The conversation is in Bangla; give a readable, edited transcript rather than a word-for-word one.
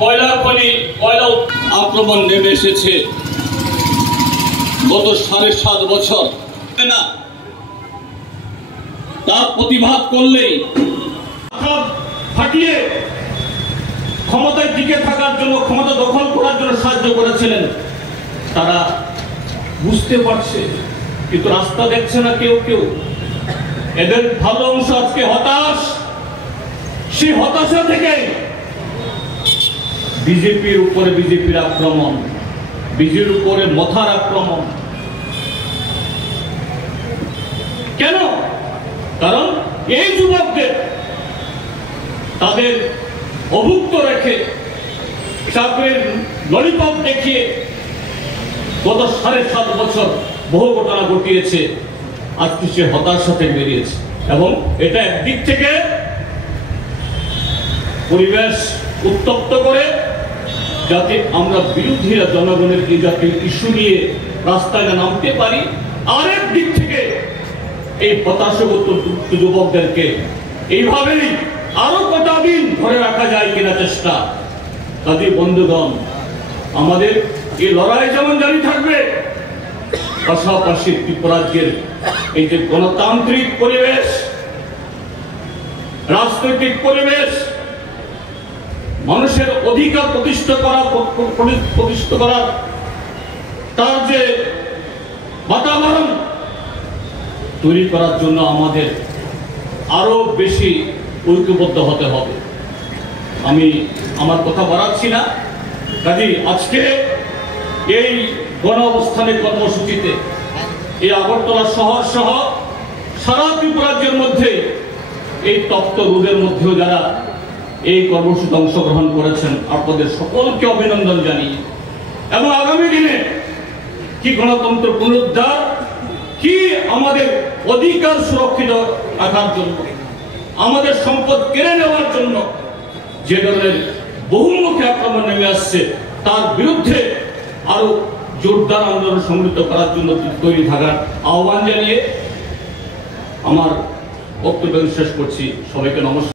কয়লা আক্রমণ নেমে এসেছে গত 7.5 বছর না, তার প্রতিবাদ করলেই ফাটিয়ে ক্ষমতায় টিকে থাকার জন্য, ক্ষমতা দখল করার জন্য সাহায্য করেছিলেন। তারা বুঝতে পারছে, কিন্তু রাস্তা দেখছে না কেউ কেউ। এদের ভালো অংশ আজকে হতাশ। সেই হতাশা থেকে বিজেপির উপরে বিজেপির আক্রমণ, বিজেপির উপরে মথার আক্রমণ। কেন? কারণ এই যুবকদের তাদের অভুক্ত রেখে চাকরির ললিপপ দেখিয়ে গত 7.5 বছর বহু ঘটনা ঘটিয়েছে। আজকে সে হতাশা থেকে বেরিয়েছে এবং এটা একদিক থেকে পরিবেশ উত্তপ্ত করে, যাতে আমরা বিরোধীরা জনগণের এই জাতীয় ইস্যু নিয়ে রাস্তায় নামতে পারি। আরেক দিক থেকে এই হতাশাগ্রস্ত যুবকদেরকে এইভাবেই আরো কটা দিন ধরে রাখা যায় কিনা চেষ্টা। কাজে বন্ধুগণ, আমাদের এই লড়াই যেমন জারি থাকবে, পাশাপাশি ত্রিপুরাজ্যের এই যে গণতান্ত্রিক পরিবেশ, রাজনৈতিক পরিবেশ, মানুষের অধিকার প্রতিষ্ঠা করার তার যে বাতাবরণ তৈরি করার জন্য আমাদের আরো বেশি ঐক্যবদ্ধ হতে হবে। আমি আমার কথা বাড়াচ্ছি না। কাজেই আজকে এই গণ অবস্থানের কর্মসূচিতে এই আগরতলা শহর সহ সারা ত্রিপুরাজ্যের মধ্যে এই তপ্ত রোদের মধ্যেও যারা এই কর্মসূচিতে অংশগ্রহণ করেছেন, আপনাদের সকলকে অভিনন্দন জানিয়ে এবং আগামী দিনে কি গণতন্ত্র পুনরুদ্ধার, কি আমাদের অধিকার সুরক্ষিত রাখার জন্য, আমাদের সম্পদ কেড়ে নেওয়ার জন্য যে ধরনের বহুমুখী আক্রমণ নেমে আসছে, তার বিরুদ্ধে আরো জোরদার আন্দোলন সংগঠিত করার জন্য তৈরি থাকার আহ্বান জানিয়ে আমার বক্তব্য শেষ করছি। সবাইকে নমস্কার।